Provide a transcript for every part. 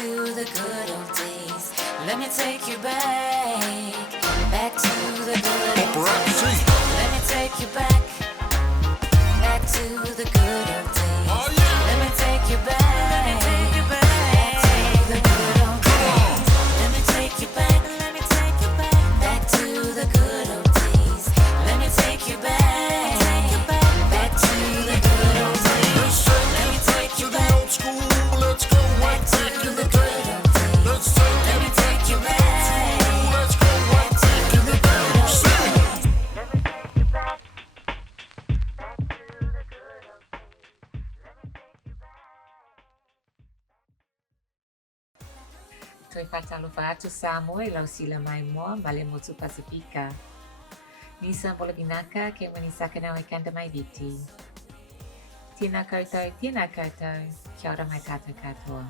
to the good old days. Let me take you back to the good old days. Let me take you back to the good old days. Oh, yeah. Let me take you back to the good old days. Let me take you back to the good old days. Let me take you back to the good old days. Let me take you back to the good old days. Let me take you back to the good old days. Toi whaitalofa atu Samoa I lau sila mai moa male motu Pacifica. Nisa Bolaginaka ke wani sakanau I kanda mai viti. Tina koutou, kia ora mai tātou katoa.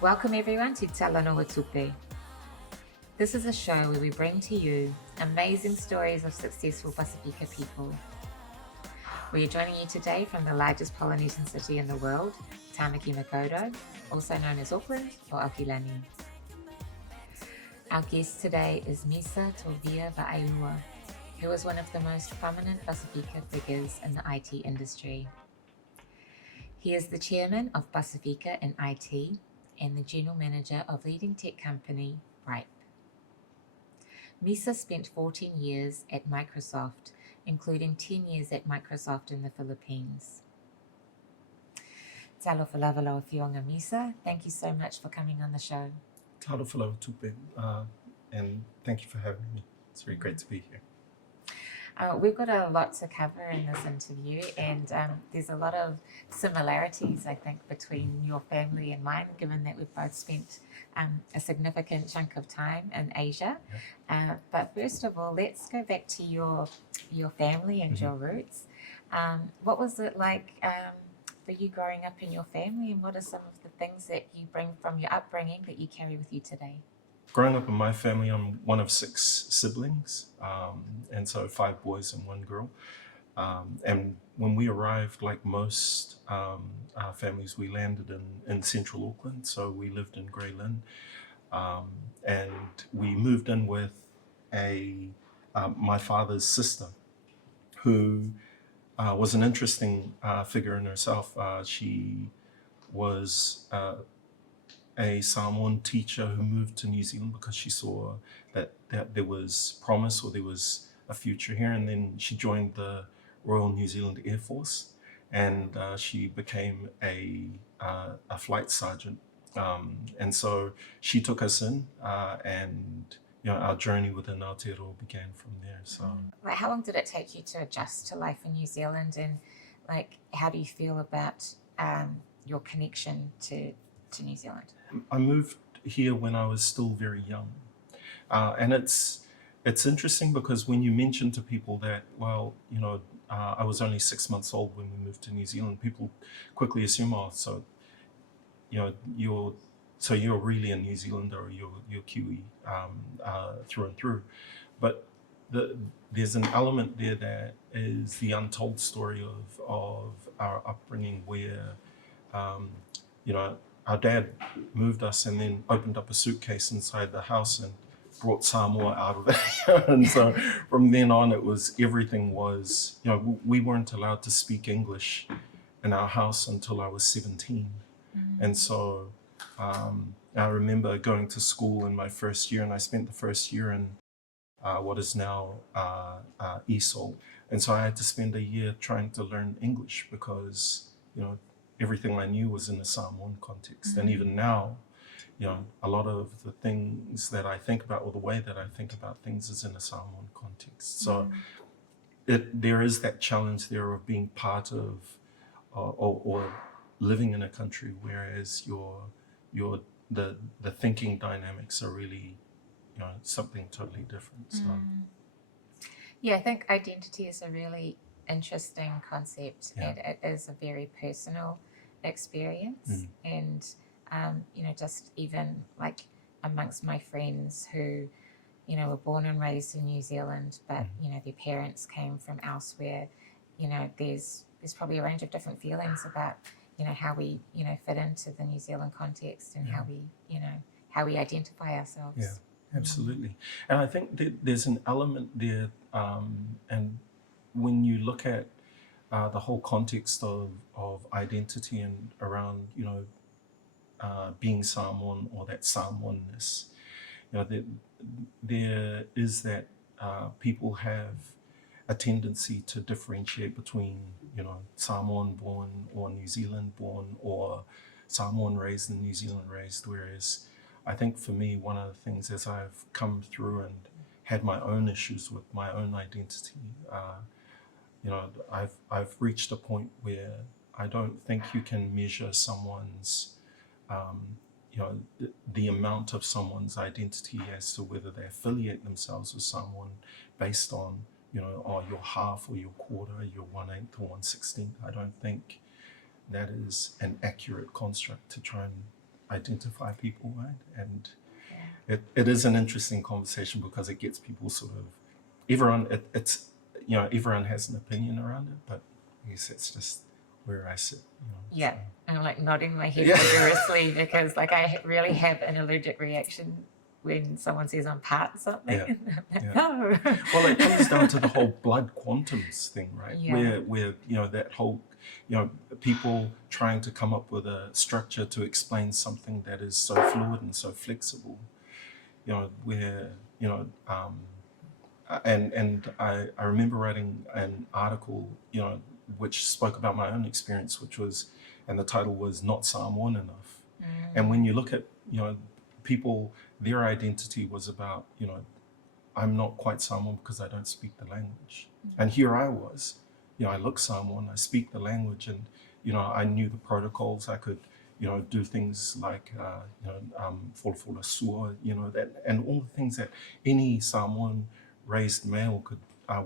Welcome everyone to Talanoa Tupe. This is a show where we bring to you amazing stories of successful Pacifica people. We are joining you today from the largest Polynesian city in the world, Tamaki Makaurau, also known as Auckland or Aokilani. Our guest today is Misa Tovia Va'aelua, who is one of the most prominent Pacifica figures in the IT industry. He is the chairman of Pacifica in IT and the general manager of leading tech company Rhipe. Misa spent 14 years at Microsoft, including 10 years at Microsoft in the Philippines. Talofa lavalo whionga Misa, thank you so much for coming on the show. Talofa Tupe, and thank you for having me. It's really great to be here. We've got a lot to cover in this interview, and there's a lot of similarities, I think, between your family and mine, given that we've both spent a significant chunk of time in Asia. Yeah. But first of all, let's go back to your family and your roots. What was it like for you growing up in your family, and what are some of the things that you bring from your upbringing that you carry with you today? Growing up in my family, I'm one of 6 siblings, and so 5 boys and 1 girl. And when we arrived, like most families, we landed in central Auckland, so we lived in Grey Lynn. And we moved in with my father's sister, who was an interesting figure in herself. She was a Samoan teacher who moved to New Zealand because she saw that there was promise, or there was a future here, and then she joined the Royal New Zealand Air Force, and she became a flight sergeant, and so she took us in, and our journey within Aotearoa began from there. So, like, how long did it take you to adjust to life in New Zealand, and like, how do you feel about your connection to New Zealand? I moved here when I was still very young, and it's interesting because when you mention to people that, well, I was only 6 months old when we moved to New Zealand, people quickly assume, oh, so you're really a New Zealander, or you're Kiwi through and through. But there's an element there that is the untold story of our upbringing, where our dad moved us and then opened up a suitcase inside the house and brought Samoa out of it. And so from then on, everything was, we weren't allowed to speak English in our house until I was 17. And so I remember going to school in my first year, and I spent the first year in what is now ESOL. And so I had to spend a year trying to learn English because, everything I knew was in a Samoan context. And even now, a lot of the things that I think about, or the way that I think about things, is in a Samoan context. So there is that challenge there of being part of or living in a country, whereas the thinking dynamics are really, something totally different. So. Yeah, I think identity is a really interesting concept, and it is a very personal experience. And just even like amongst my friends who were born and raised in New Zealand, but their parents came from elsewhere, there's probably a range of different feelings about how we, fit into the New Zealand context and how we, how we identify ourselves. Yeah, absolutely. And I think that there's an element there, and when you look at the whole context of identity and around, being Samoan or that Samoanness, there is that people have a tendency to differentiate between, Samoan born or New Zealand born or Samoan raised and New Zealand raised, whereas I think for me, one of the things as I've come through and had my own issues with my own identity, I've reached a point where I don't think you can measure someone's, the amount of someone's identity as to whether they affiliate themselves with someone based on, your half or your quarter, your 1/8 or 1/16. I don't think that is an accurate construct to try and identify people, right? And it is an interesting conversation because it gets people sort of, everyone has an opinion around it, but I guess it's just where I sit. Yeah, so. I'm like nodding my head vigorously because like I really have an allergic reaction when someone says I'm part something. Yeah. Like, Yeah. no. Well, it comes down to the whole blood quantums thing, right? Yeah. Where that whole, people trying to come up with a structure to explain something that is so fluid and so flexible, where, and I remember writing an article, which spoke about my own experience, and the title was Not Samoan Enough. And when you look at, people, their identity was about, I'm not quite Samoan because I don't speak the language. And here I was, I look Samoan, I speak the language, and, I knew the protocols. I could, do things like, folofolo sua, that, and all the things that any Samoan raised male could, what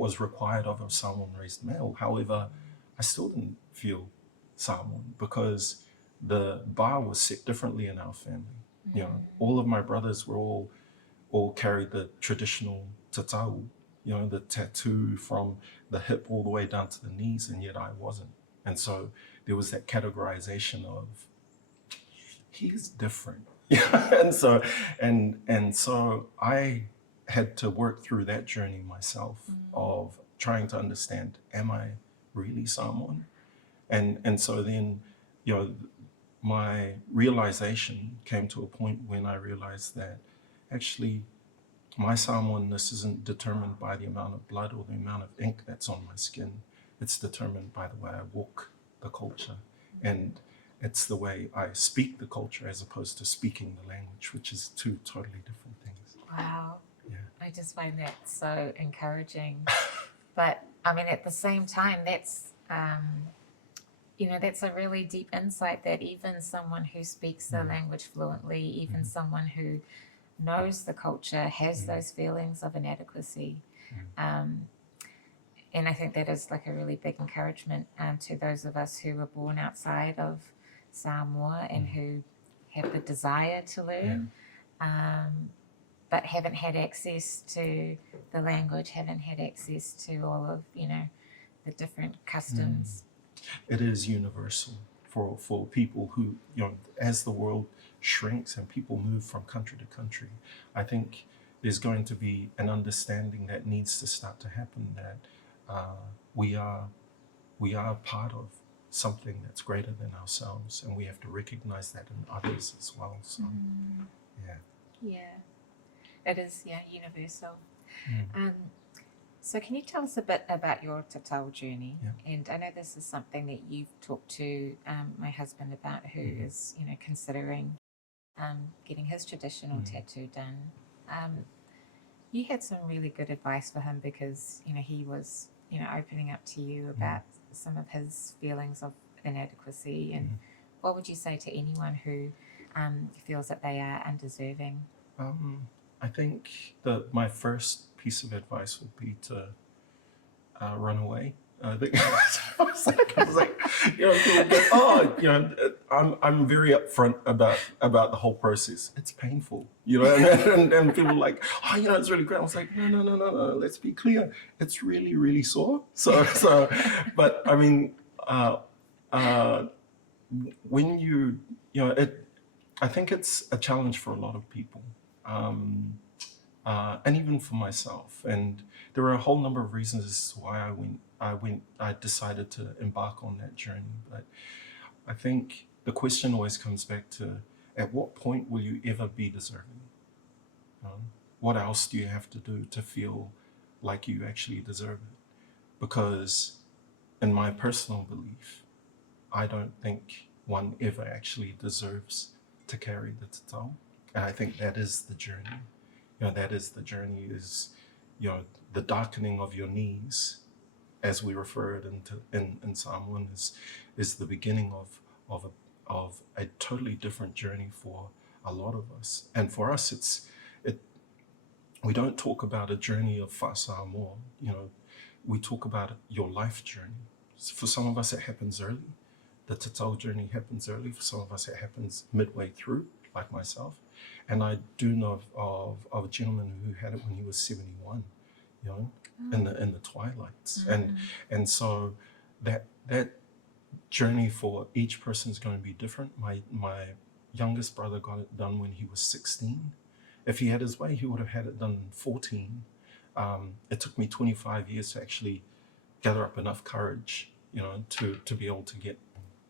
was required of a Samoan raised male. However, I still didn't feel Samoan because the bar was set differently in our family. All of my brothers were all carried the traditional tatau, the tattoo from the hip all the way down to the knees, and yet I wasn't. And so there was that categorization of he's different. and so I had to work through that journey myself of trying to understand, am I really Samoan? And so then, my realization came to a point when I realized that actually my Samoanness isn't determined by the amount of blood or the amount of ink that's on my skin. It's determined by the way I walk the culture. And it's the way I speak the culture as opposed to speaking the language, which is two totally different things. Wow. Yeah. I just find that so encouraging. But I mean, at the same time, that's, that's a really deep insight that even someone who speaks the language fluently, even someone who knows the culture has those feelings of inadequacy. And I think that is like a really big encouragement to those of us who were born outside of Samoa and who have the desire to learn, but haven't had access to the language, haven't had access to all of, the different customs. It is universal for people who, as the world shrinks and people move from country to country, I think there's going to be an understanding that needs to start to happen that we are part of something that's greater than ourselves, and we have to recognize that in others as well. So, It is, universal. So can you tell us a bit about your tatau journey? Yeah. And I know this is something that you've talked to my husband about, who is, considering getting his traditional tattoo done. You had some really good advice for him because, he was, opening up to you about some of his feelings of inadequacy. And what would you say to anyone who feels that they are undeserving? I think my first piece of advice would be to run away. I was like, people go, I'm very upfront about the whole process. It's painful, and people are like, it's really great. I was like, no. Let's be clear. It's really, really sore. So, but I mean, uh, uh, when I think it's a challenge for a lot of people, and even for myself. And there were a whole number of reasons as to why I decided to embark on that journey. But I think the question always comes back to, at what point will you ever be deserving? What else do you have to do to feel like you actually deserve it? Because in my personal belief, I don't think one ever actually deserves to carry the tatau. And I think that is the journey. That is the journey, is, the darkening of your knees, as we refer it in Samoan, is the beginning of a totally different journey for a lot of us. And for us, we don't talk about a journey of Samoa. We talk about your life journey. For some of us, it happens early. The tatau journey happens early. For some of us, it happens midway through, like myself. And I do know of a gentleman who had it when he was 71, in the twilights. And so that journey for each person is going to be different. My youngest brother got it done when he was 16. If he had his way, he would have had it done in 14. It took me 25 years to actually gather up enough courage, to be able to get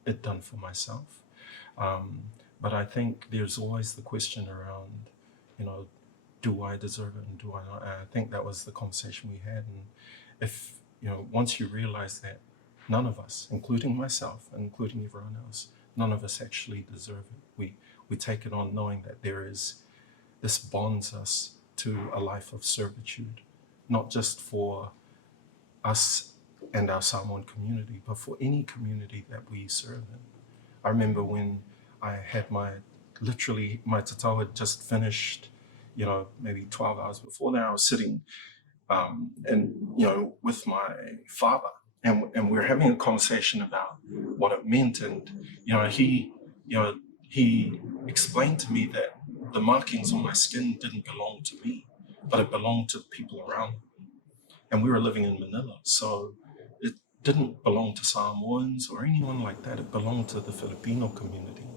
it done for myself. But I think there's always the question around, do I deserve it and do I not? And I think that was the conversation we had. And if, once you realize that none of us, including myself, including everyone else, none of us actually deserve it. We take it on knowing that this bonds us to a life of servitude, not just for us and our Samoan community, but for any community that we serve in. I remember when I had my tatau had just finished, maybe 12 hours before that, I was sitting with my father, and we were having a conversation about what it meant. And, he explained to me that the markings on my skin didn't belong to me, but it belonged to the people around me. And we were living in Manila, so it didn't belong to Samoans or anyone like that. It belonged to the Filipino community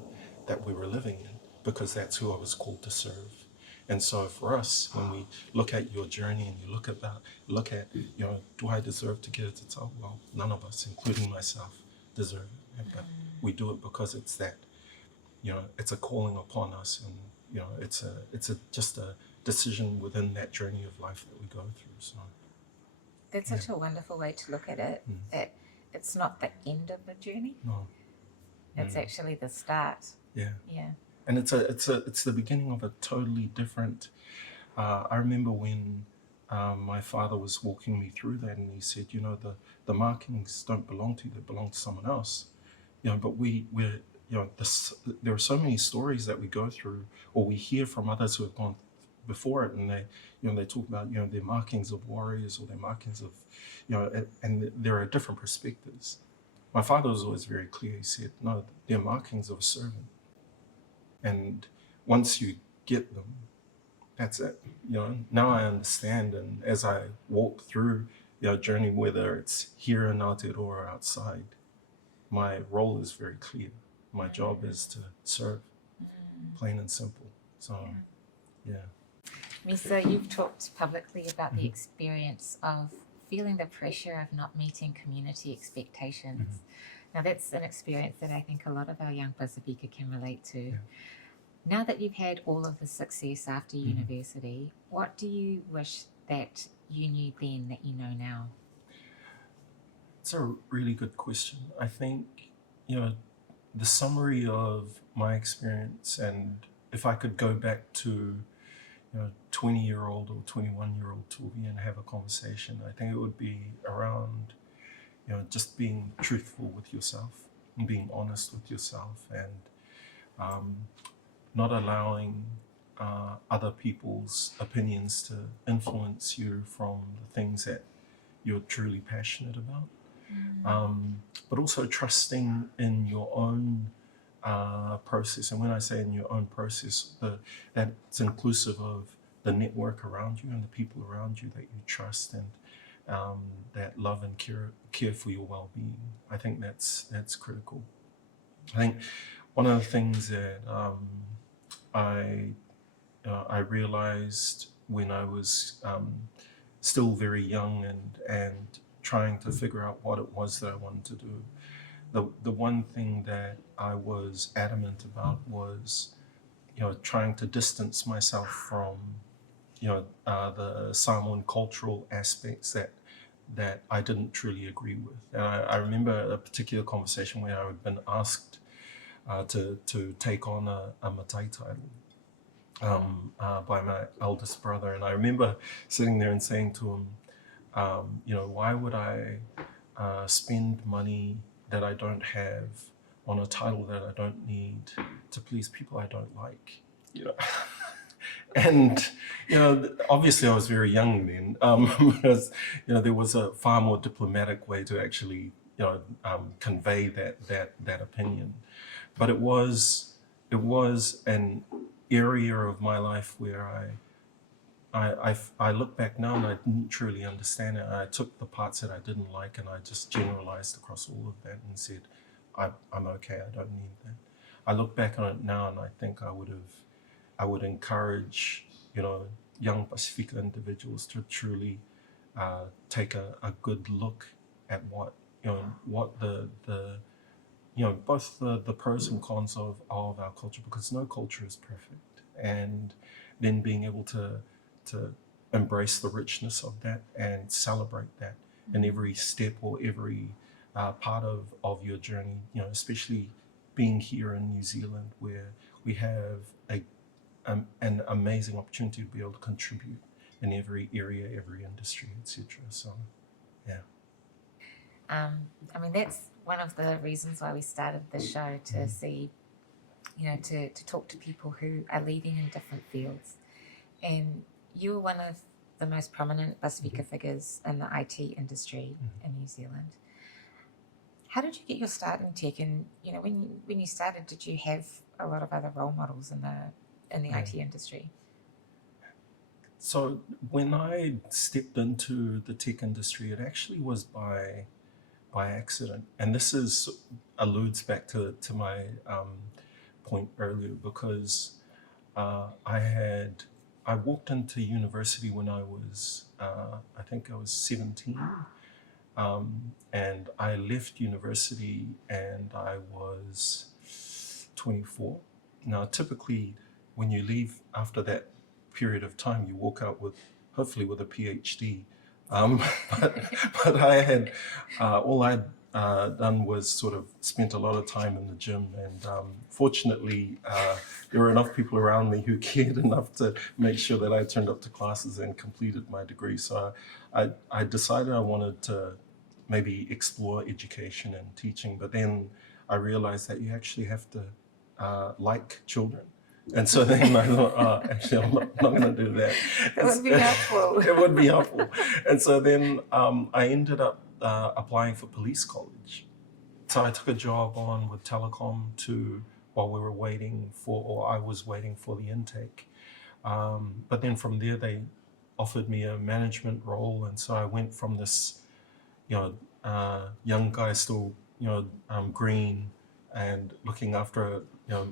that we were living in, because that's who I was called to serve. And so for us, when we look at your journey and you look at, do I deserve to get a tatau? Well, none of us, including myself, deserve it. But we do it because it's that, it's a calling upon us, and, it's just a decision within that journey of life that we go through. So That's such a wonderful way to look at it, that it's not the end of the journey. no. It's actually the start. Yeah. Yeah. And it's the beginning of a totally different. I remember when my father was walking me through that, and he said, the markings don't belong to you; they belong to someone else. But we're there are so many stories that we go through, or we hear from others who have gone before it, and they talk about their markings of warriors, or their markings of and there are different perspectives. My father was always very clear. He said, no, they're markings of a servant. And once you get them, that's it. Now I understand. And as I walk through journey, whether it's here in Aotearoa or outside, my role is very clear. My job is to serve, plain and simple. So, yeah. Misa, you've talked publicly about the experience of feeling the pressure of not meeting community expectations. Now, that's an experience that I think a lot of our young Pacifica can relate to. Yeah. Now that you've had all of the success after university, what do you wish that you knew then that you know now? It's a really good question. I think, the summary of my experience, and if I could go back to 20-year-old or 21-year-old Tovia and have a conversation, I think it would be around, just being truthful with yourself and being honest with yourself, and not allowing other people's opinions to influence you from the things that you're truly passionate about. But also trusting in your own process. And when I say in your own process, that's inclusive of the network around you and the people around you that you trust, that love and care for your well-being. I think that's critical. I think one of the things that I realized when I was still very young and trying to figure out what it was that I wanted to do, the one thing that I was adamant about was, trying to distance myself from, the Samoan cultural aspects that I didn't truly agree with. And I remember a particular conversation where I had been asked to take on a Matai title by my eldest brother. And I remember sitting there and saying to him, why would I spend money that I don't have on a title that I don't need to please people I don't like? And obviously I was very young then, because there was a far more diplomatic way to actually convey that opinion. But it was an area of my life where I look back now and I didn't truly understand it. I took the parts that I didn't like and I just generalized across all of that and said, I'm okay, I don't need that. I look back on it now and I think I would encourage, young Pacifica individuals to truly take a good look at what the both the pros and cons of our culture, because no culture is perfect, and then being able to embrace the richness of that and celebrate that in every step or every part of your journey, especially being here in New Zealand where we have an amazing opportunity to be able to contribute in every area, every industry, etc. So, yeah. I mean, that's one of the reasons why we started the show, to see, to talk to people who are leading in different fields. And you were one of the most prominent Pacifica figures in the IT industry in New Zealand. How did you get your start in tech? And when you started, did you have a lot of other role models in the IT industry? So when I stepped into the tech industry, it actually was by accident, and this alludes back to my point earlier, because I walked into university when I was I think I was 17. And I left university and I was 24. Now, typically, when you leave after that period of time, you walk out hopefully with a PhD. But I had, all I'd done was sort of spent a lot of time in the gym, and fortunately, there were enough people around me who cared enough to make sure that I turned up to classes and completed my degree. So I decided I wanted to maybe explore education and teaching, but then I realized that you actually have to like children. And so then I thought, actually, I'm not going to do that. That would be helpful. It would be helpful. And so then I ended up applying for police college. So I took a job on with telecom while we were I was waiting for the intake. But then from there, they offered me a management role. And so I went from this, young guy still, green and looking after,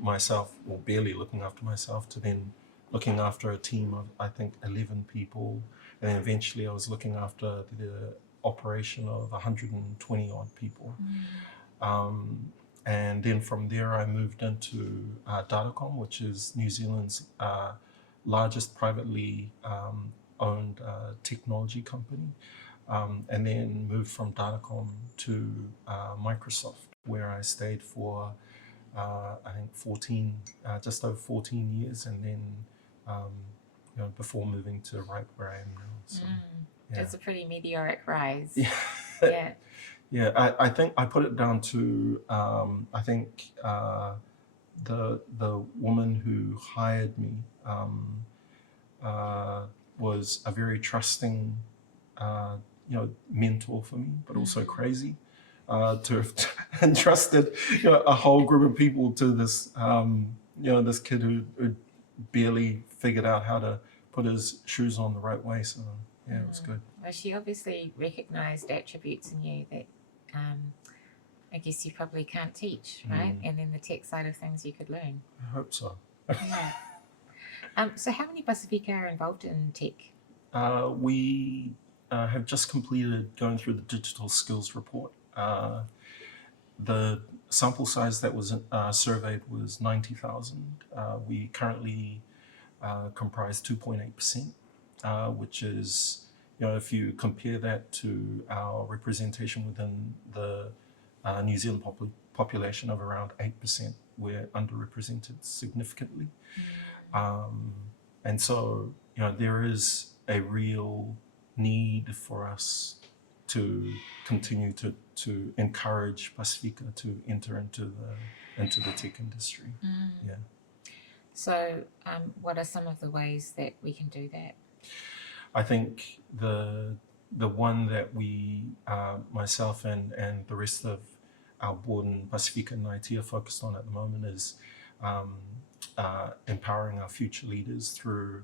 myself, or barely looking after myself, to then looking after a team of, I think, 11 people. And then eventually I was looking after the operation of 120 odd people. And then from there I moved into Datacom, which is New Zealand's largest privately owned technology company. And then moved from Datacom to Microsoft, where I stayed for I think just over 14 years, and then before moving to Rhipe, where I am now. So, It's a pretty meteoric rise. Yeah. Yeah, I think I put it down to I think the woman who hired me was a very trusting mentor for me, but also crazy to have entrusted a whole group of people to this this kid who barely figured out how to put his shoes on the right way. So yeah, it was good. Well, she obviously recognised attributes in you that I guess you probably can't teach, right? And then the tech side of things you could learn. I hope so. Yeah. So how many Pacifica are involved in tech? We have just completed going through the digital skills report. The sample size that was surveyed was 90,000. We currently comprise 2.8%, which is, if you compare that to our representation within the New Zealand population of around 8%, we're underrepresented significantly. And so, there is a real need for us to continue to encourage Pacifica to enter into the tech industry. Yeah. So what are some of the ways that we can do that? I think the one that we, myself and the rest of our board in Pacifica and IT are focused on at the moment is empowering our future leaders through,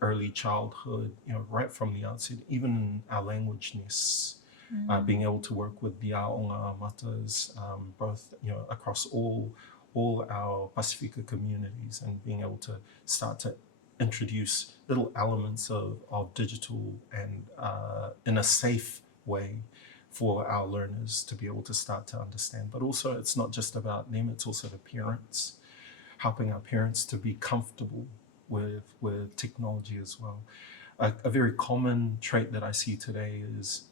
early childhood, right from the outset, even in our language nests, being able to work with the aonga matas, both, across all our Pacifica communities, and being able to start to introduce little elements of digital and in a safe way for our learners to be able to start to understand. But also, it's not just about them, it's also the parents, helping our parents to be comfortable with technology as well. A very common trait that I see today is,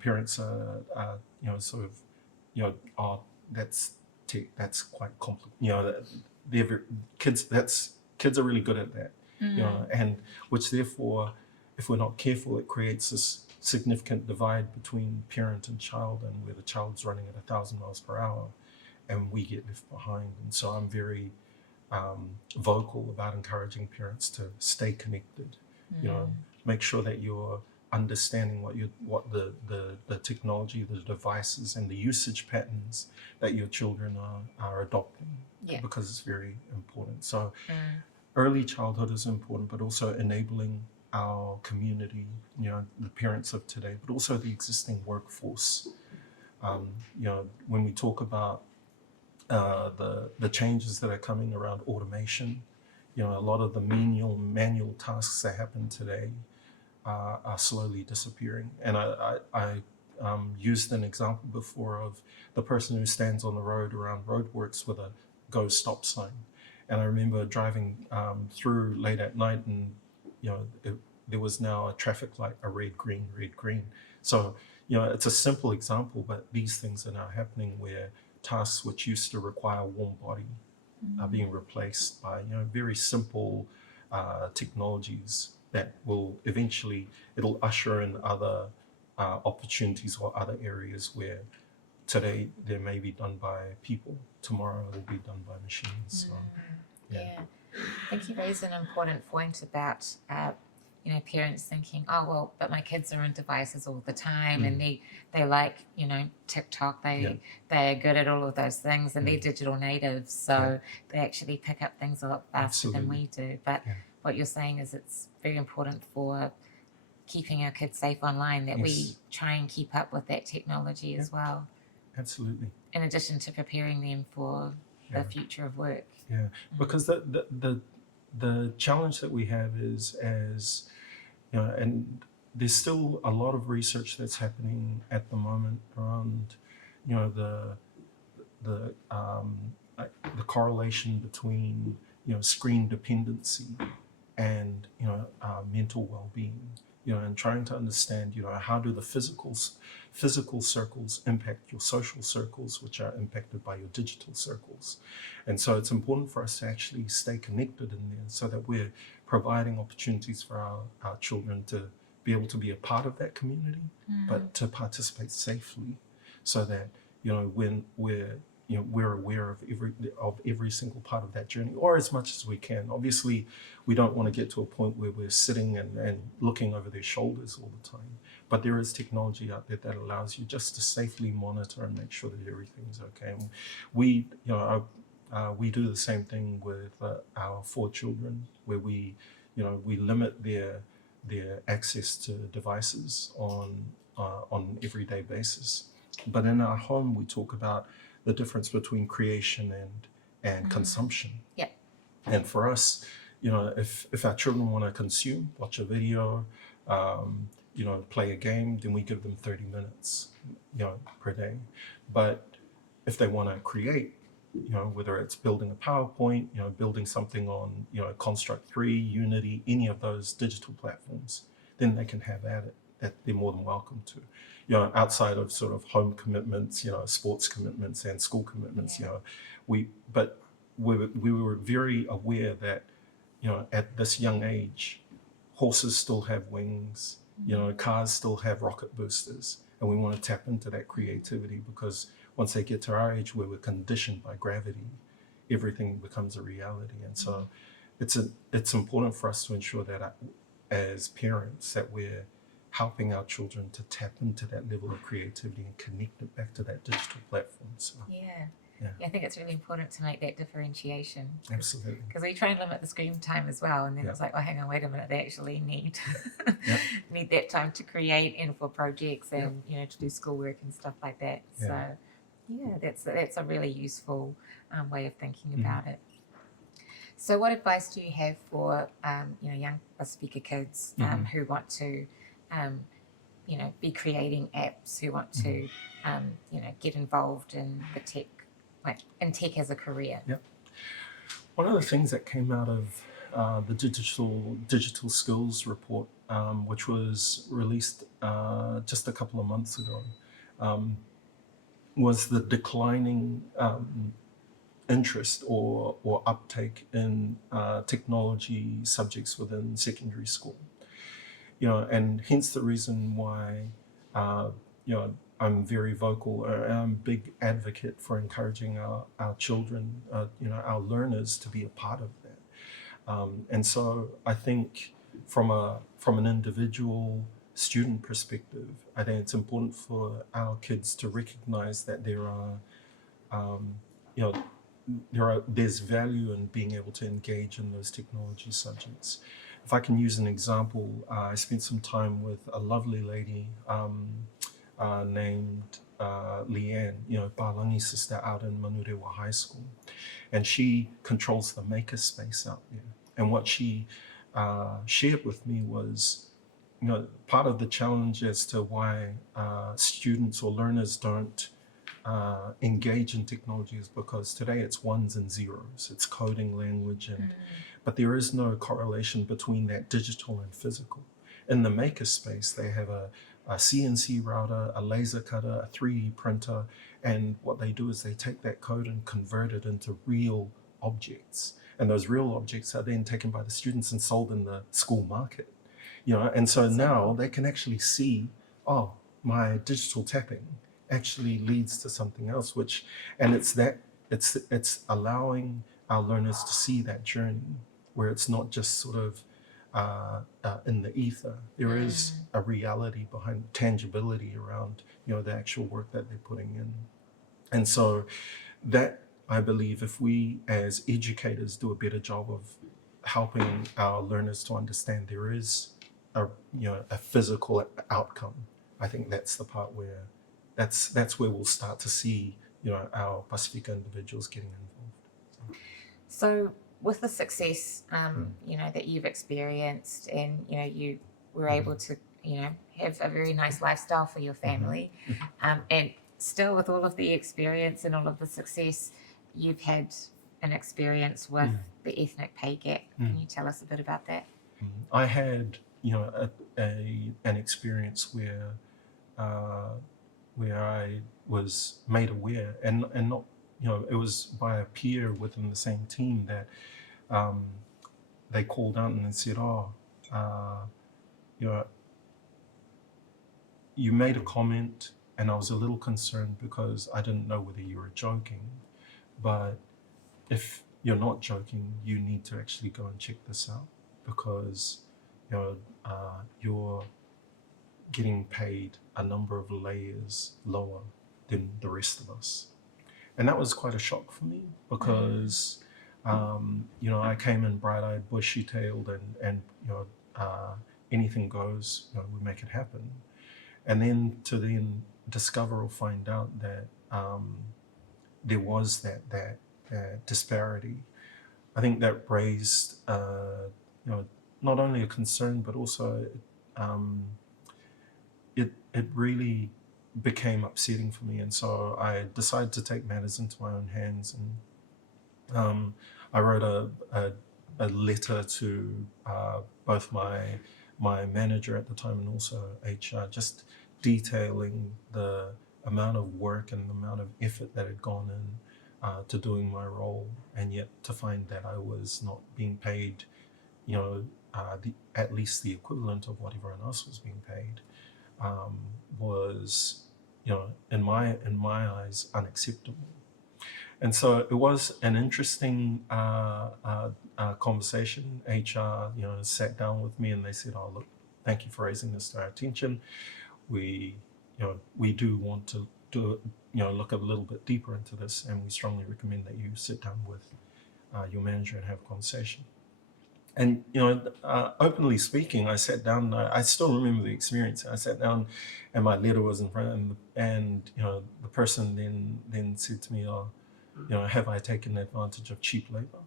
parents are sort of, oh, that's tech, that's quite complex. Kids are really good at that. And which therefore, if we're not careful, it creates this significant divide between parent and child, and where the child's running at 1,000 miles per hour and we get left behind. And so I'm very vocal about encouraging parents to stay connected, make sure that you're understanding what the technology, the devices, and the usage patterns that your children are adopting, because it's very important. So early childhood is important, but also enabling our community, the parents of today, but also the existing workforce. When we talk about the changes that are coming around automation, a lot of the manual tasks that happen today are slowly disappearing. And I used an example before of the person who stands on the road around roadworks with a go stop sign. And I remember driving through late at night, and there was now a traffic light, a red, green, red, green. So it's a simple example, but these things are now happening where tasks which used to require a warm body are being replaced by very simple technologies that will eventually, it'll usher in other opportunities or other areas where today they may be done by people, tomorrow it will be done by machines. So, I think you raise an important point about parents thinking, oh well, but my kids are on devices all the time, and they like TikTok, they are good at all of those things, and they're digital natives, so they actually pick up things a lot faster than we do. But what you're saying is it's very important for keeping our kids safe online that we try and keep up with that technology as well. Absolutely. In addition to preparing them for the future of work. Yeah, because the challenge that we have is, as and there's still a lot of research that's happening at the moment around the correlation between screen dependency and mental well-being, and trying to understand how do the physical circles impact your social circles, which are impacted by your digital circles. And so it's important for us to actually stay connected in there, so that we're providing opportunities for our children to be able to be a part of that community, but to participate safely, so that when we're aware of every single part of that journey, or as much as we can. Obviously, we don't want to get to a point where we're sitting and looking over their shoulders all the time. But there is technology out there that allows you just to safely monitor and make sure that everything's okay. And we do the same thing with our 4 children, where we limit their access to devices on an everyday basis. But in our home, we talk about the difference between creation and consumption. Yep. And for us, you know, if our children want to consume, watch a video, you know, play a game, then we give them 30 minutes, you know, per day. But if they want to create, you know, whether it's building a PowerPoint, you know, building something on, you know, Construct 3, Unity, any of those digital platforms, then they can have at it. That they're more than welcome to. You know, outside of sort of home commitments, you know, sports commitments and school commitments, you know, we were very aware that, you know, at this young age, horses still have wings, you know, cars still have rocket boosters, and we want to tap into that creativity, because once they get to our age where we're conditioned by gravity, everything becomes a reality. And so it's important for us to ensure that as parents that we're helping our children to tap into that level of creativity and connect it back to that digital platform. So Yeah. Yeah. I think it's really important to make that differentiation. absolutely. Because we try and limit the screen time as well, and then it's like, oh, hang on, wait a minute, they actually need need that time to create and for projects and you know, to do schoolwork and stuff like that. Yeah. So yeah, that's a really useful way of thinking about it. So what advice do you have for you know, young Pacifica kids who want to you know, be creating apps, who want to you know, get involved in the tech, like in tech as a career? Yep. One of the things that came out of the digital skills report, which was released just a couple of months ago, was the declining interest or uptake in technology subjects within secondary school. You know, and hence the reason why, you know, I'm very vocal, and I'm a big advocate for encouraging our children, you know, our learners to be a part of that. And so I think from an individual student perspective, I think it's important for our kids to recognize that there are, you know, there's value in being able to engage in those technology subjects. If I can use an example, I spent some time with a lovely lady named Leanne, you know, Palangi sister out in Manurewa High School. And she controls the maker space out there. And what she shared with me was, you know, part of the challenge as to why students or learners don't engage in technology is because today it's ones and zeros. It's coding language, but there is no correlation between that digital and physical. In the maker space, they have a CNC router, a laser cutter, a 3D printer, and what they do is they take that code and convert it into real objects. And those real objects are then taken by the students and sold in the school market. You know, and so now they can actually see, oh, my digital tapping actually leads to something else, and it's allowing our learners to see that journey where it's not just sort of in the ether. There is a reality behind tangibility around, you know, the actual work that they're putting in. And so that, I believe, if we as educators do a better job of helping our learners to understand there is a physical outcome, I think that's the part where that's where we'll start to see, you know, our Pacifica individuals getting involved. So with the success, you know, that you've experienced, and you know, you were able to, you know, have a very nice lifestyle for your family, and still with all of the experience and all of the success, you've had an experience with the ethnic pay gap. Can you tell us a bit about that? I had, you know, an experience where I was made aware, and not, you know, it was by a peer within the same team that they called out and said, oh, you know, you made a comment, and I was a little concerned because I didn't know whether you were joking, but if you're not joking, you need to actually go and check this out, because, you know, you're getting paid a number of layers lower than the rest of us. And that was quite a shock for me, because you know, I came in bright-eyed, bushy-tailed, and you know, anything goes, we make it happen. And then to then discover or find out that there was that disparity, I think that raised, not only a concern, but also it really became upsetting for me. And so I decided to take matters into my own hands, and I wrote a letter to both my manager at the time and also HR, just detailing the amount of work and the amount of effort that had gone in to doing my role, and yet to find that I was not being paid, at least the equivalent of what everyone else was being paid, was, in my eyes, unacceptable. And so it was an interesting conversation. HR, sat down with me and they said, "Oh, look, thank you for raising this to our attention. We do want to look a little bit deeper into this, and we strongly recommend that you sit down with your manager and have a conversation." And openly speaking, I sat down. I still remember the experience. I sat down, and my letter was in front, and the person then said to me, "Oh, have I taken advantage of cheap labor?"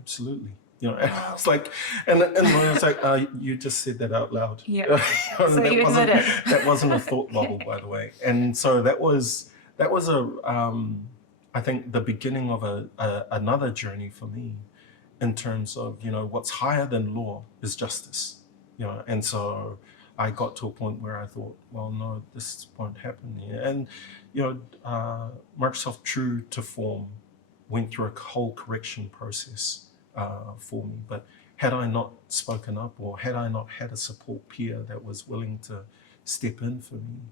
Absolutely. And I was like, and I was like, you just said that out loud. Yeah. So you admit it. That wasn't a thought bubble, by the way. And so that was I think the beginning of another journey for me, in terms of, what's higher than law is justice. And so I got to a point where I thought, well, no, this won't happen here. And Microsoft, true to form, went through a whole correction process for me. But had I not spoken up, or had I not had a support peer that was willing to step in for me,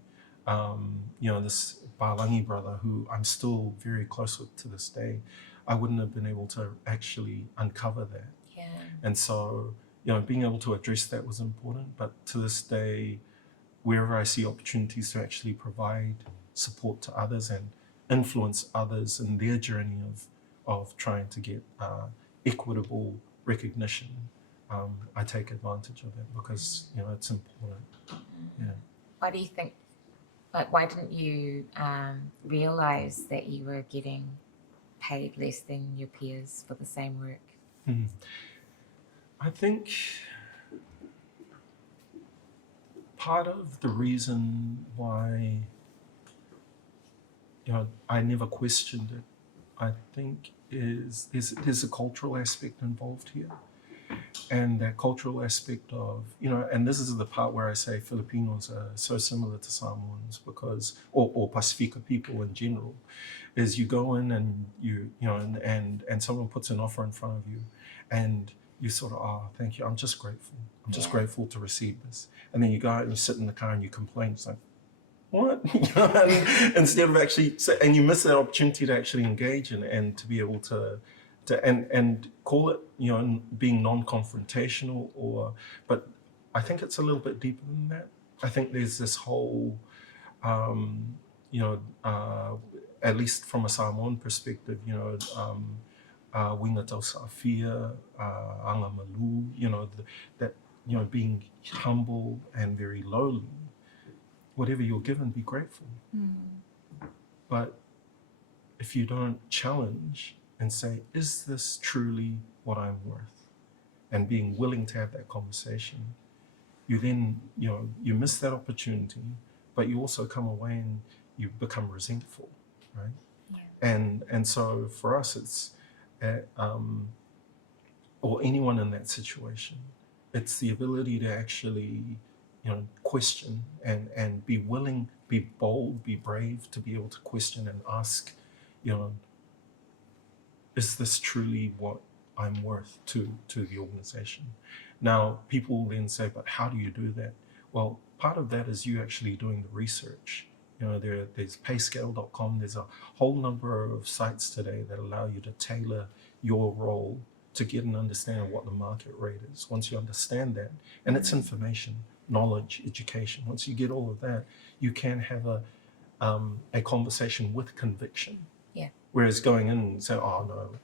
this Palangi brother, who I'm still very close with to this day, I wouldn't have been able to actually uncover that. Yeah. And so, being able to address that was important. But to this day, wherever I see opportunities to actually provide support to others and influence others in their journey of trying to get equitable recognition, I take advantage of it because, it's important. Yeah. Why do you think, why didn't you realize that you were getting paid less than your peers for the same work? I think part of the reason why I never questioned it, I think, is there's a cultural aspect involved here. And that cultural aspect of, and this is the part where I say Filipinos are so similar to Samoans, because, or Pacifica people in general, is you go in and and someone puts an offer in front of you, and you sort of, "Oh, thank you, I'm just grateful. I'm just grateful to receive this." And then you go out and you sit in the car and you complain. It's like, what? And instead of actually, and you miss that opportunity to actually engage and to be able to and call it, being non-confrontational, but I think it's a little bit deeper than that. I think there's this whole, at least from a Samoan perspective, winga tau sa'afia, anga malu, that being humble and very lowly. Whatever you're given, be grateful. But if you don't challenge and say, is this truly what I'm worth? And being willing to have that conversation, you then, you miss that opportunity, but you also come away and you become resentful, right? Yeah. And so for us, it's, or anyone in that situation, it's the ability to actually, question and be willing, be bold, be brave, to be able to question and ask, is this truly what I'm worth to the organization? Now, people then say, but how do you do that? Well, part of that is you actually doing the research. There's payscale.com. There's a whole number of sites today that allow you to tailor your role to get an understanding of what the market rate is. Once you understand that, and it's information, knowledge, education. Once you get all of that, you can have a conversation with conviction. Yeah. Whereas going in and saying, "Oh no,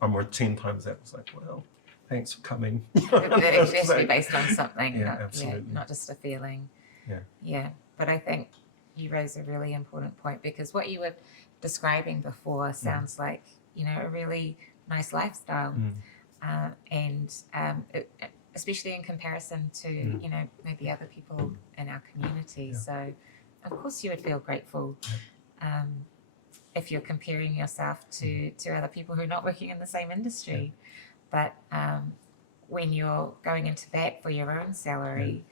I'm worth 10 times that," it's like, well, thanks for coming. It actually has to be based on something, Yeah, absolutely. not just a feeling. Yeah. Yeah, but I think you raise a really important point, because what you were describing before sounds like, a really nice lifestyle. And especially in comparison to, maybe other people in our community. Yeah. So, of course, you would feel grateful if you're comparing yourself to other people who are not working in the same industry. But when you're going into that for your own salary,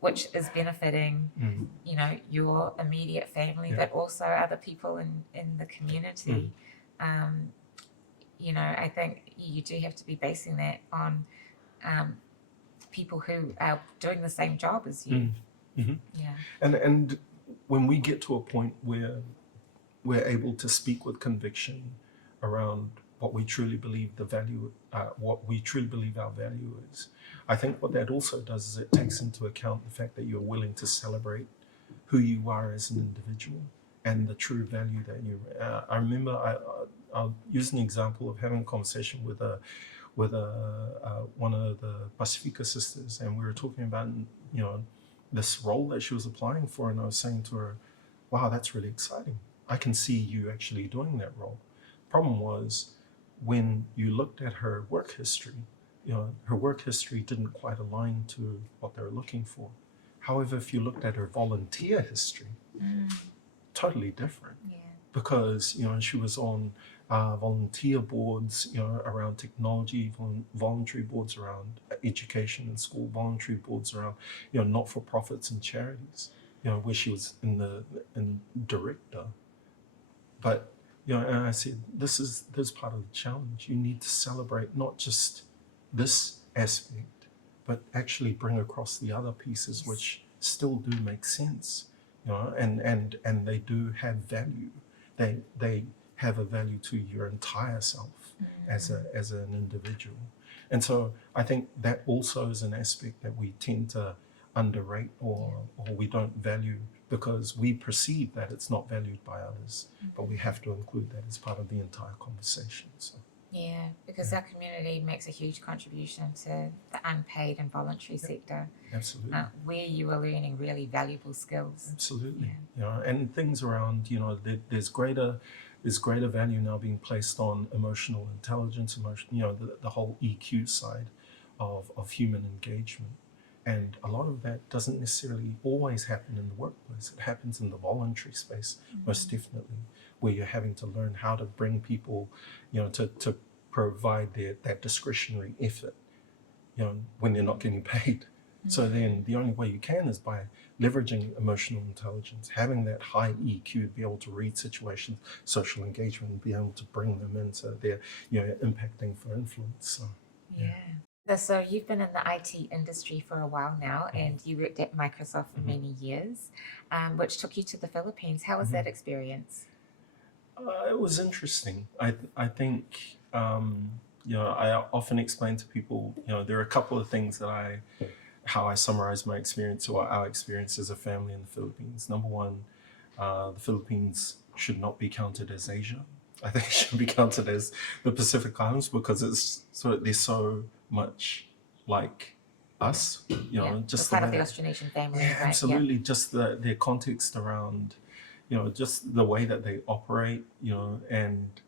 which is benefiting, your immediate family, but also other people in the community, I think you do have to be basing that on people who are doing the same job as you. Yeah. And when we get to a point where we're able to speak with conviction around what we truly believe our value is, I think what that also does is it takes into account the fact that you're willing to celebrate who you are as an individual and the true value that you. I remember I'll use an example of having a conversation with one of the Pacifica sisters, and we were talking about this role that she was applying for, and I was saying to her, "Wow, that's really exciting. I can see you actually doing that role." Problem was, when you looked at her work history, her work history didn't quite align to what they were looking for. However, if you looked at her volunteer history, totally different. Yeah. Because she was on volunteer boards, around technology, voluntary boards around education and school, voluntary boards around, not-for-profits and charities, where she was in director. But, and I said, this is part of the challenge. You need to celebrate not just this aspect, but actually bring across the other pieces, which still do make sense, and they do have value. They have a value to your entire self as an individual. And so I think that also is an aspect that we tend to underrate or we don't value, because we perceive that it's not valued by others, but we have to include that as part of the entire conversation. So. Yeah, because our community makes a huge contribution to the unpaid and voluntary sector. Absolutely. Where you are learning really valuable skills. Absolutely. And things around, there's greater value now being placed on emotional intelligence, the whole EQ side of human engagement. And a lot of that doesn't necessarily always happen in the workplace. It happens in the voluntary space, most definitely, where you're having to learn how to bring people, to provide that discretionary effort, when they're not getting paid. So then the only way you can is by leveraging emotional intelligence, having that high EQ to be able to read situations, social engagement, and be able to bring them into their, impacting for influence. So, So you've been in the IT industry for a while now, and you worked at Microsoft for many years, which took you to the Philippines. How was that experience? It was interesting. I think, I often explain to people, there are a couple of things that how I summarize my experience or our experience as a family in the Philippines. Number one, the Philippines should not be counted as Asia. I think it should be counted as the Pacific Islands, because they're so much like us, just part of the Austronesian family. Yeah, right? absolutely. Just their context around, just the way that they operate, and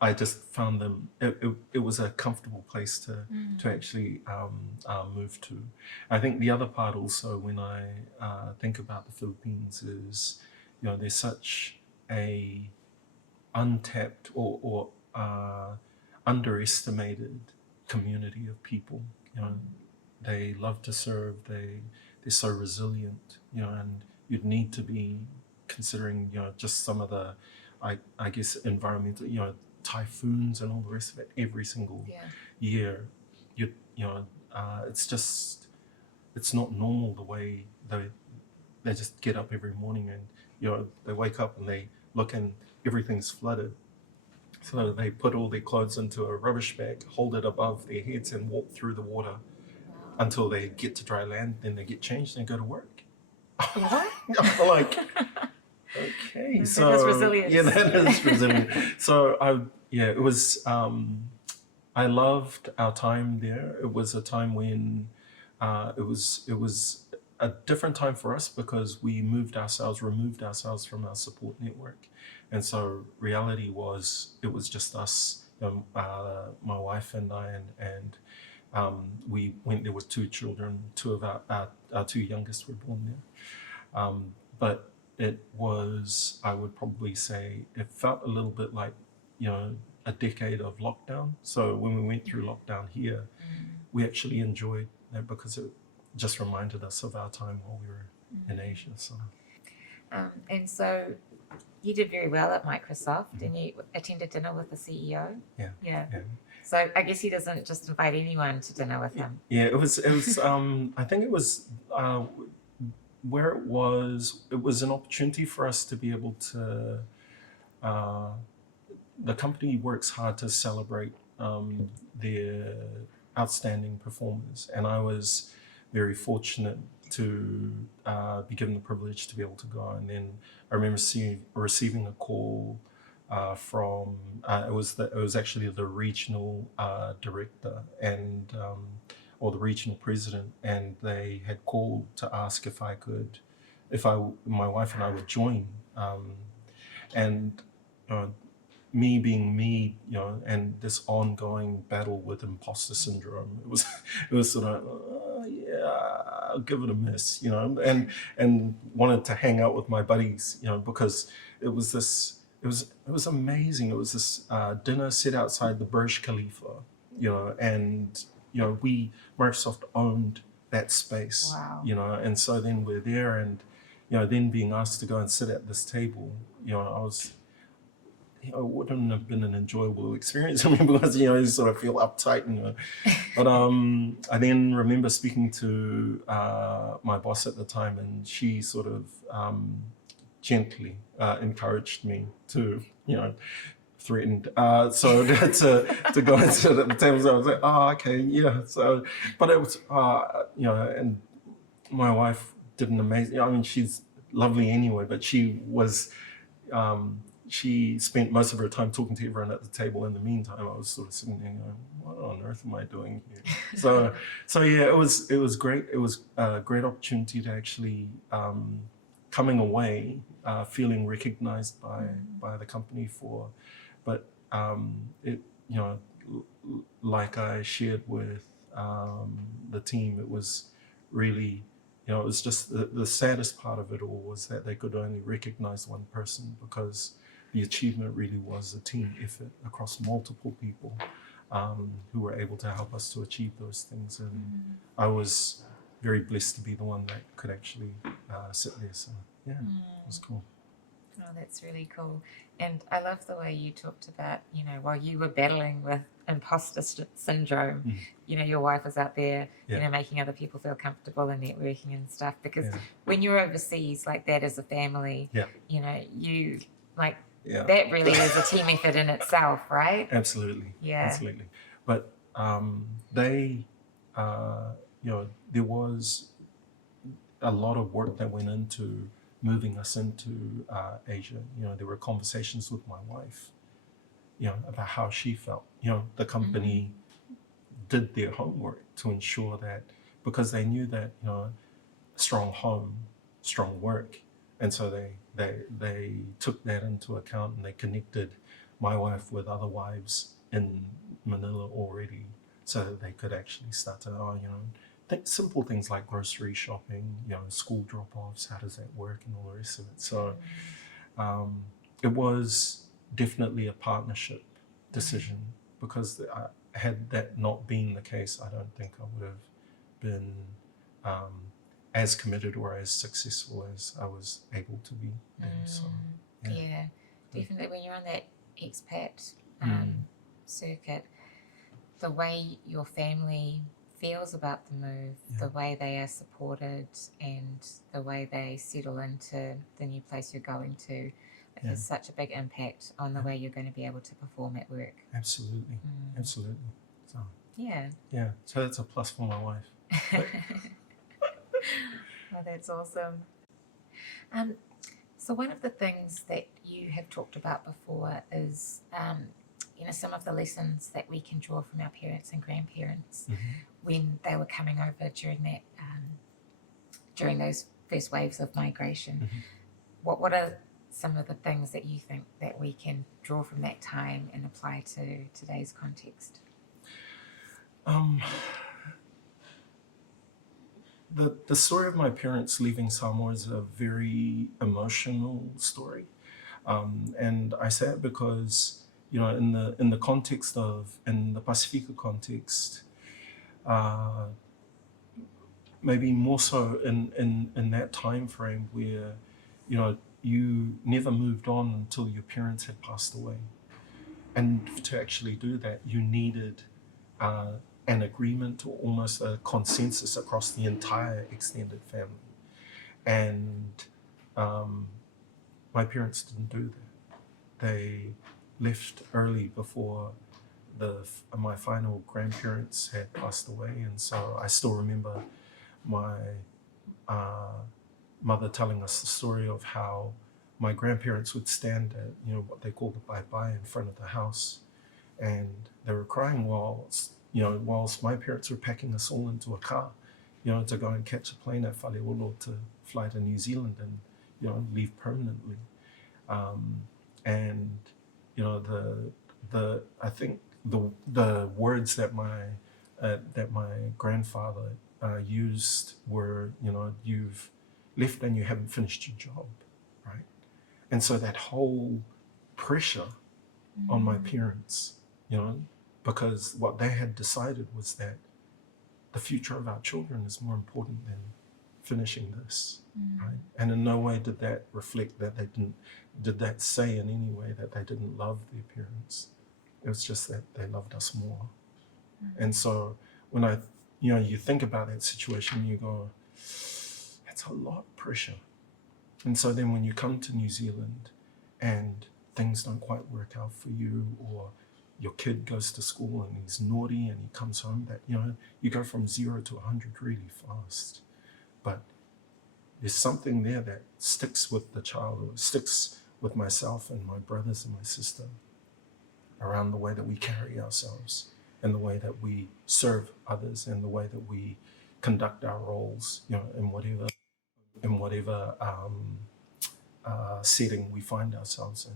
I just found them. It was a comfortable place to actually move to. I think the other part also, when I think about the Philippines, is there's such a untapped or underestimated community of people. They love to serve. They're so resilient. And you'd need to be considering just some of the I guess environmental typhoons and all the rest of it every single year. It's not normal the way they just get up every morning and they wake up and they look and everything's flooded. So they put all their clothes into a rubbish bag, hold it above their heads, and walk through the water until they get to dry land. Then they get changed and go to work. I'm like, okay, so that's resilience. Yeah, that is resilience. So it was. I I loved our time there. It was a time when it was a different time for us because we removed ourselves from our support network, and so reality was it was just us, my wife and I, and we went there with 2 children. Two of our 2 youngest were born there, but it was, I would probably say, it felt a little bit like, a decade of lockdown. So when we went through lockdown here, we actually enjoyed that because it just reminded us of our time while we were in Asia. So And so you did very well at Microsoft, and you attended dinner with the CEO. Yeah. Yeah. yeah. So I guess he doesn't just invite anyone to dinner with him. Yeah, it was I think it was where it was an opportunity for us to be able to the company works hard to celebrate their outstanding performers, and I was very fortunate to be given the privilege to be able to go. And then I remember receiving a call from it was actually the regional director and or the regional president, and they had called to ask if my wife and I would join, and me being me, and this ongoing battle with imposter syndrome, it was sort of yeah, I'll give it a miss, and wanted to hang out with my buddies, because it was amazing. It was this dinner set outside the Burj Khalifa, and Microsoft owned that space. Wow. And so then we're there, and then being asked to go and sit at this table, it wouldn't have been an enjoyable experience for me because you sort of feel uptight, But I then remember speaking to my boss at the time, and she sort of gently encouraged me to, threatened so to go and sit at the table. So I was like, oh, okay, yeah. So, but it was and my wife did an amazing. I mean, she's lovely anyway, but she was. She spent most of her time talking to everyone at the table. In the meantime, I was sort of sitting there going, what on earth am I doing here? So yeah, it was great. It was a great opportunity to actually coming away feeling recognized by the company but it, like I shared with the team, it was really, it was just the saddest part of it all was that they could only recognize one person, because the achievement really was a team effort across multiple people who were able to help us to achieve those things. And I was very blessed to be the one that could actually sit there. So yeah, it was cool. Oh, that's really cool. And I love the way you talked about, while you were battling with imposter syndrome, your wife was out there, making other people feel comfortable and networking and stuff. Because when you're overseas like that as a family, you like, that really is a team effort in itself, right? Absolutely. Yeah. Absolutely. But there was a lot of work that went into moving us into Asia. There were conversations with my wife, about how she felt. The company did their homework to ensure that, because they knew that, strong home, strong work. And so they took that into account, and they connected my wife with other wives in Manila already, so that they could actually start to, simple things like grocery shopping, school drop-offs, how does that work, and all the rest of it. So it was definitely a partnership decision, because had that not been the case, I don't think I would have been as committed or as successful as I was able to be then. So yeah, definitely. When you're on that expat circuit, the way your family feels about the move, the way they are supported, and the way they settle into the new place you're going to, has such a big impact on the way you're going to be able to perform at work. Absolutely. Absolutely. So yeah, so that's a plus for my wife. Well, that's awesome. So one of the things that you have talked about before is some of the lessons that we can draw from our parents and grandparents when they were coming over during those first waves of migration. What are some of the things that you think that we can draw from that time and apply to today's context? The story of my parents leaving Samoa is a very emotional story, and I say it because in the context in the Pacifica context, maybe more so in that time frame where you never moved on until your parents had passed away, and to actually do that you needed an agreement or almost a consensus across the entire extended family. And my parents didn't do that. They left early before my final grandparents had passed away, and so I still remember my mother telling us the story of how my grandparents would stand at what they called the bye-bye in front of the house, and they were crying whilst my parents were packing us all into a car, to go and catch a plane at Whaleolo to fly to New Zealand and leave permanently. And I think the words that my grandfather used were, you've left and you haven't finished your job, right? And so that whole pressure on my parents, because what they had decided was that the future of our children is more important than finishing this, right? And in no way did that reflect that did that say in any way that they didn't love their parents. It was just that they loved us more. And so when you think about that situation, you go, that's a lot of pressure. And so then when you come to New Zealand and things don't quite work out for you, or your kid goes to school and he's naughty and he comes home, that you go from 0 to 100 really fast. But there's something there that sticks with the child, or sticks with myself and my brothers and my sister, around the way that we carry ourselves and the way that we serve others and the way that we conduct our roles, in whatever setting we find ourselves in,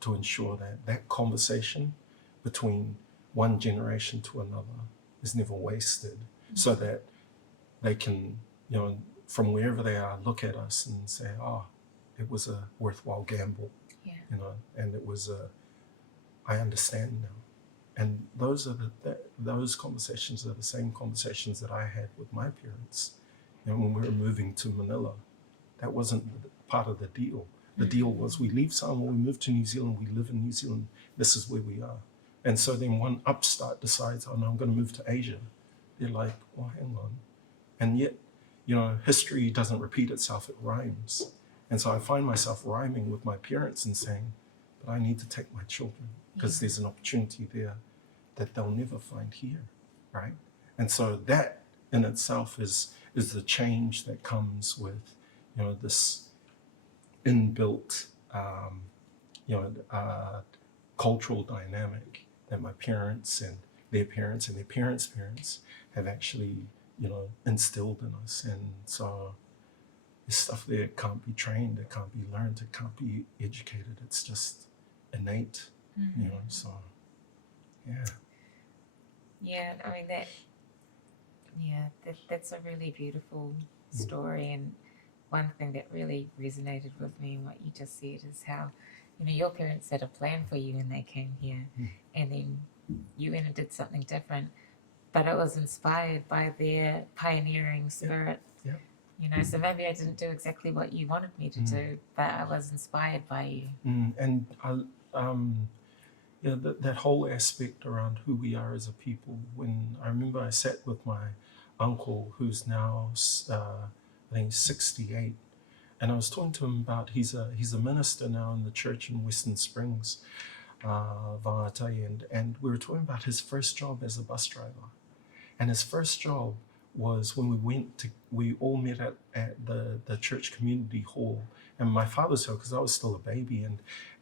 to ensure that conversation between one generation to another is never wasted, so that they can, from wherever they are, look at us and say, it was a worthwhile gamble, and it was I understand now. And those conversations are the same conversations that I had with my parents, when we were moving to Manila. That wasn't part of the deal. The deal was, we leave Samoa, we move to New Zealand, we live in New Zealand, this is where we are. And so then one upstart decides, oh no, I'm going to move to Asia. They're like, oh, hang on. And yet, history doesn't repeat itself, it rhymes. And so I find myself rhyming with my parents and saying, but I need to take my children, because there's an opportunity there that they'll never find here, right? And so that in itself is the change that comes with, this inbuilt, cultural dynamic that my parents and their parents and their parents' parents have actually, instilled in us. And so this stuff there can't be trained, it can't be learned, it can't be educated. It's just innate, so yeah. Yeah, I mean that's a really beautiful story. And one thing that really resonated with me in what you just said is how, your parents had a plan for you when they came here, and then you went and did something different, but it was inspired by their pioneering spirit. So maybe I didn't do exactly what you wanted me to do, but I was inspired by you. And that whole aspect around who we are as a people. When I remember I sat with my uncle, who's now I think 68, and I was talking to him about, he's a minister now in the church in Western Springs, Va'atai, and we were talking about his first job as a bus driver. And his first job was when we all met at the church community hall, and my father's home, because I was still a baby,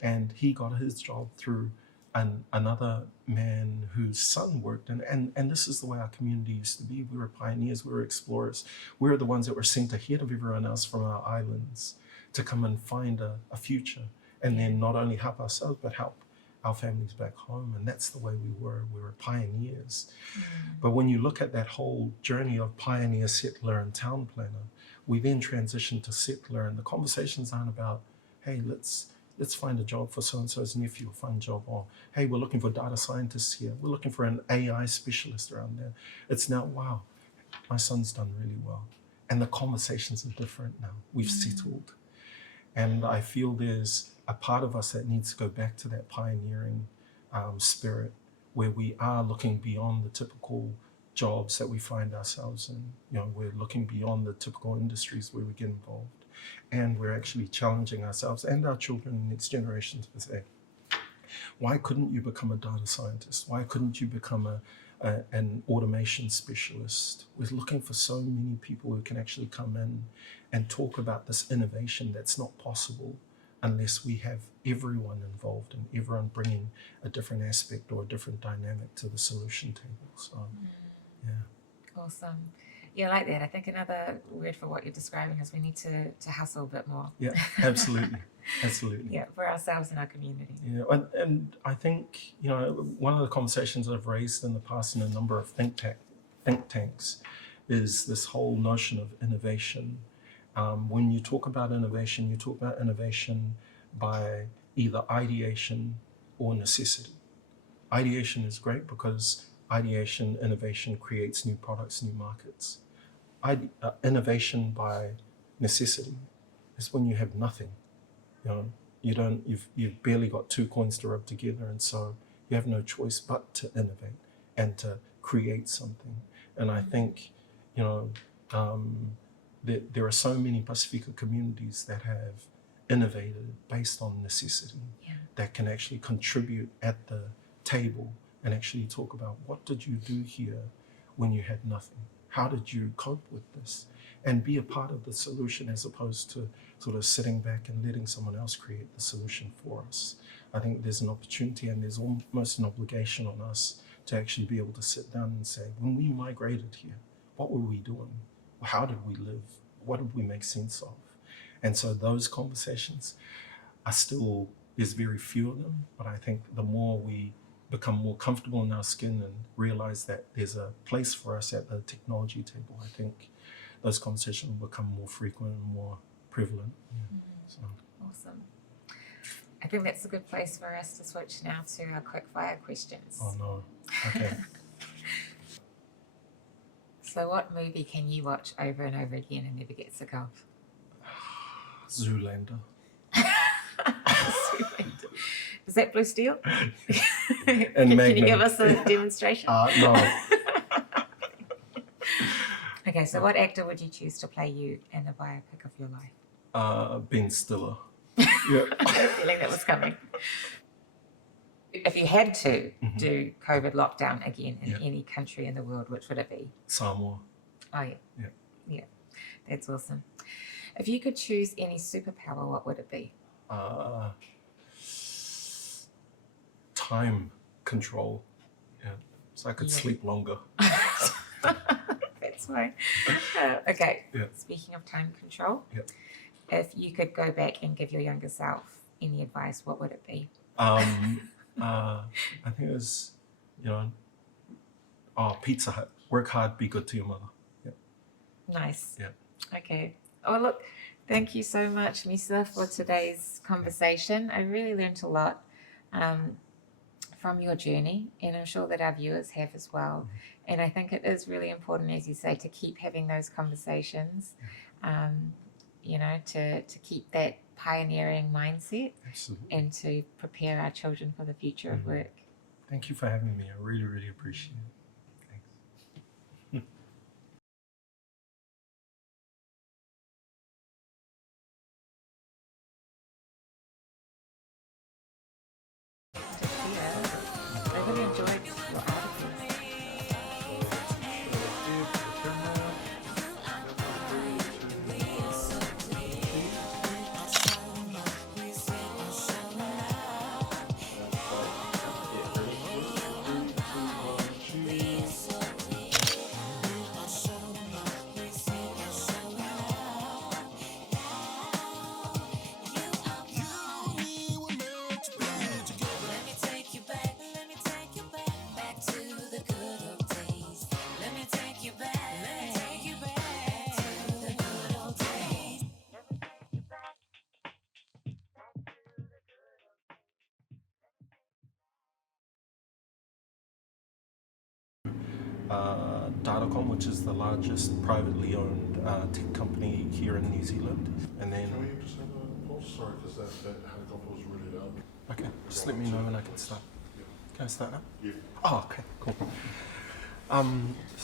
and he got his job through another man whose son worked, and this is the way our community used to be. We were pioneers, we were explorers. We were the ones that were sent ahead of everyone else from our islands to come and find a future, and then not only help ourselves, but help our families back home. And that's the way we were. We were pioneers. But when you look at that whole journey of pioneer, settler, and town planner, we then transitioned to settler, and the conversations aren't about, hey, let's find a job for so-and-so's nephew, or find a job, or hey, we're looking for data scientists here, we're looking for an AI specialist around there. It's now, wow, my son's done really well. And the conversations are different now. We've settled. And I feel there's a part of us that needs to go back to that pioneering spirit, where we are looking beyond the typical jobs that we find ourselves in. You know, we're looking beyond the typical industries where we get involved. And we're actually challenging ourselves and our children and next generations to say, why couldn't you become a data scientist? Why couldn't you become an automation specialist? We're looking for so many people who can actually come in and talk about this innovation that's not possible unless we have everyone involved and everyone bringing a different aspect or a different dynamic to the solution table. So, yeah. Awesome. Yeah, I like that. I think another word for what you're describing is we need to hustle a bit more. Yeah, absolutely. Absolutely. Yeah, for ourselves and our community. Yeah, and I think, you know, one of the conversations I've raised in the past in a number of think tanks is this whole notion of innovation. When you talk about innovation, you talk about innovation by either ideation or necessity. Ideation is great because innovation creates new products, new markets. Innovation by necessity is when you have nothing. You know, you've barely got 2 coins to rub together, and so you have no choice but to innovate and to create something. And I think, you know, there are so many Pacifica communities that have innovated based on necessity, that can actually contribute at the table and actually talk about, what did you do here when you had nothing? How did you cope with this? And be a part of the solution as opposed to sort of sitting back and letting someone else create the solution for us. I think there's an opportunity and there's almost an obligation on us to actually be able to sit down and say, when we migrated here, what were we doing? How did we live? What did we make sense of? And so those conversations are still, there's very few of them, but I think the more we become more comfortable in our skin and realize that there's a place for us at the technology table, I think those conversations will become more frequent and more prevalent. Yeah. So. Awesome. I think that's a good place for us to switch now to our quickfire questions. Oh no. Okay. So what movie can you watch over and over again and never get sick of? Zoolander. Is that Blue Steel? And can Magnum. you give us a demonstration? No. Okay, so what actor would you choose to play you in a biopic of your life? Ben Stiller. I had a feeling that was coming. If you had to do COVID lockdown again in any country in the world, which would it be? Samoa. Oh, yeah. Yeah, that's awesome. If you could choose any superpower, what would it be? Time control. Yeah. So I could sleep longer. That's fine. Okay. Yeah. Speaking of time control, Yeah. if you could go back and give your younger self any advice, what would it be? I think it was, Pizza Hut. Work hard, be good to your mother. Yeah. Nice. Yeah. Okay. Oh, look, thank you so much, Misa, for today's conversation. I really learned a lot from your journey, and I'm sure that our viewers have as well. And I think it is really important, as you say, to keep having those conversations, to keep that pioneering mindset. Absolutely. And to prepare our children for the future of work. Thank you for having me. I really, really appreciate it. I really enjoyed your articles. Datacom, which is the largest privately owned tech company here in New Zealand. And then, Can we just have a pause? Sorry, because that helicopter was really loud. okay, just let me know when I can start. Yeah. Can I start now? Yeah. Oh, okay, cool.